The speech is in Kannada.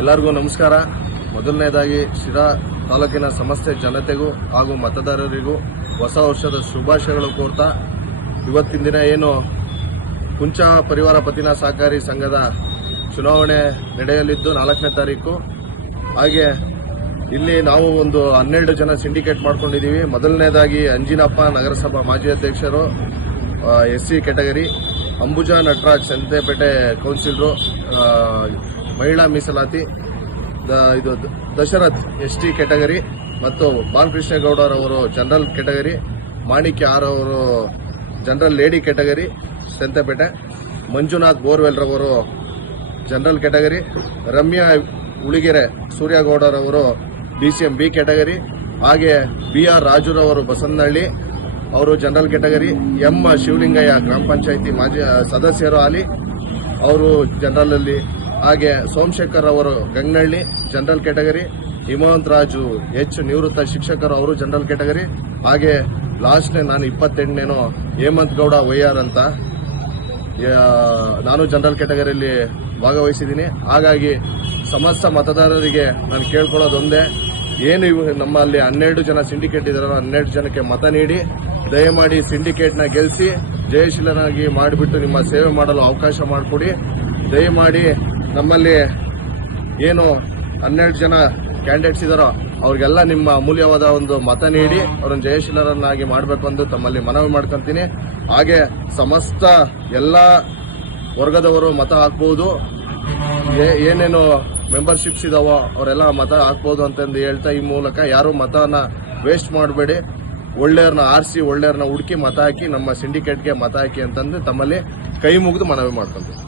ಎಲ್ಲರಿಗೂ ನಮಸ್ಕಾರ. ಮೊದಲನೇದಾಗಿ ಶಿರಾ ತಾಲೂಕಿನ ಸಮಸ್ತ ಜನತೆಗೂ ಹಾಗೂ ಮತದಾರರಿಗೂ ಹೊಸ ವರ್ಷದ ಶುಭಾಶಯಗಳು ಕೋರ್ತಾ, ಇವತ್ತಿನ ದಿನ ಏನು ಕುಂಚ ಪರಿವಾರ ಪತಿನ ಸಹಕಾರಿ ಸಂಘದ ಚುನಾವಣೆ ನಡೆಯಲಿದ್ದು ನಾಲ್ಕನೇ ತಾರೀಕು. ಹಾಗೆ ಇಲ್ಲಿ ನಾವು ಒಂದು ಹನ್ನೆರಡು ಜನ ಸಿಂಡಿಕೇಟ್ ಮಾಡ್ಕೊಂಡಿದ್ದೀವಿ. ಮೊದಲನೇದಾಗಿ ಅಂಜಿನಪ್ಪ ನಗರಸಭಾ ಮಾಜಿ ಅಧ್ಯಕ್ಷರು S C category, Ambuja Nataraj Santepete councillor ಮಹಿಳಾ ಮೀಸಲಾತಿ ಇದು ದಶರಥ್ ಎಸ್ ಟಿ ಕೆಟಗರಿ ಮತ್ತು ಬಾಲಕೃಷ್ಣೇಗೌಡರವರು ಜನರಲ್ ಕೆಟಗರಿ, ಮಾಣಿಕ್ಯ ಆರ್ ಅವರು general lady category, Santhepete, Manjunath borewell ರವರು ಜನರಲ್ ಕೆಟಗರಿ, ರಮ್ಯಾ ಉಳಿಗೆರೆ ಸೂರ್ಯಗೌಡರವರು ಡಿ ಸಿ ಬಿ ಕೆಟಗರಿ, ಹಾಗೆ ಬಿ ಆರ್ ರಾಜುರವರು ಬಸನ್ನಹಳ್ಳಿ ಅವರು ಜನರಲ್ ಕೆಟಗರಿ, ಎಂ. ಶಿವಲಿಂಗಯ್ಯ ಗ್ರಾಮ ಪಂಚಾಯಿತಿ ಮಾಜಿ ಸದಸ್ಯರು ಆಲಿ ಅವರು ಜನರಲ್ ಅಲ್ಲಿ ಹಾಗೆ ಸೋಮಶೇಖರ್ ಅವರು Ganganahalli general category, Himavant Raju H ನಿವೃತ್ತ ಶಿಕ್ಷಕರು ಅವರು ಜನರಲ್ ಕ್ಯಾಟಗರಿ, ಹಾಗೆ ಲಾಸ್ಟ್ನೇ ನಾನು ಇಪ್ಪತ್ತೆಂಟನೇನೋ ಹೇಮಂತ್ ಗೌಡ ವೈಆರ್ ಅಂತ. ಯಾ- ನಾನು ಜನರಲ್ ಕ್ಯಾಟಗರಿಯಲ್ಲಿ ಭಾಗವಹಿಸಿದ್ದೀನಿ. ಹಾಗಾಗಿ ಸಮಸ್ತ ಮತದಾರರಿಗೆ ನಾನು ಕೇಳ್ಕೊಳ್ಳೋದೊಂದೇ. ಏನು ಇವು ನಮ್ಮಲ್ಲಿ ಹನ್ನೆರಡು ಜನ ಸಿಂಡಿಕೇಟ್ ಇದ್ದಾರೋ ಹನ್ನೆರಡು ಜನಕ್ಕೆ ಮತ ನೀಡಿ, ದಯಮಾಡಿ ಸಿಂಡಿಕೇಟ್ನ ಗೆಲ್ಲಿಸಿ ಜಯಶೀಲನಾಗಿ ಮಾಡಿಬಿಟ್ಟು ನಿಮ್ಮ ಸೇವೆ ಮಾಡಲು ಅವಕಾಶ ಮಾಡಿಕೊಡಿ. ದಯಮಾಡಿ ನಮ್ಮಲ್ಲಿ ಏನು ಹನ್ನೆರಡು ಜನ ಕ್ಯಾಂಡಿಡೇಟ್ಸ್ ಇದ್ದಾರೋ ಅವ್ರಿಗೆಲ್ಲ ನಿಮ್ಮ ಅಮೂಲ್ಯವಾದ ಒಂದು ಮತ ನೀಡಿ, ಅವರನ್ನು ಜಯಶೀಲರನ್ನಾಗಿ ಮಾಡಬೇಕು ಎಂದು ತಮ್ಮಲ್ಲಿ ಮನವಿ ಮಾಡ್ಕೊಂತೀನಿ. ಹಾಗೆ ಸಮಸ್ತ ಎಲ್ಲ ವರ್ಗದವರು ಮತ ಹಾಕ್ಬೋದು. ಏನೇನು ಮೆಂಬರ್ಶಿಪ್ಸ್ ಇದಾವೋ, ಅವರೆಲ್ಲ ಮತ ಹಾಕ್ಬೋದು ಅಂತಂದು ಹೇಳ್ತಾ ಈ ಮೂಲಕ ಯಾರು ಮತನ ವೇಸ್ಟ್ ಮಾಡಬೇಡಿ. ಒಳ್ಳೆಯವ್ರನ್ನ ಆರಿಸಿ, ಒಳ್ಳೆಯವ್ರನ್ನ ಹುಡುಕಿ ಮತ ಹಾಕಿ, ನಮ್ಮ ಸಿಂಡಿಕೇಟ್ಗೆ ಮತ ಹಾಕಿ ಅಂತಂದು ತಮ್ಮಲ್ಲಿ ಕೈ ಮುಗಿದು ಮನವಿ ಮಾಡ್ಕೊಂತೀವಿ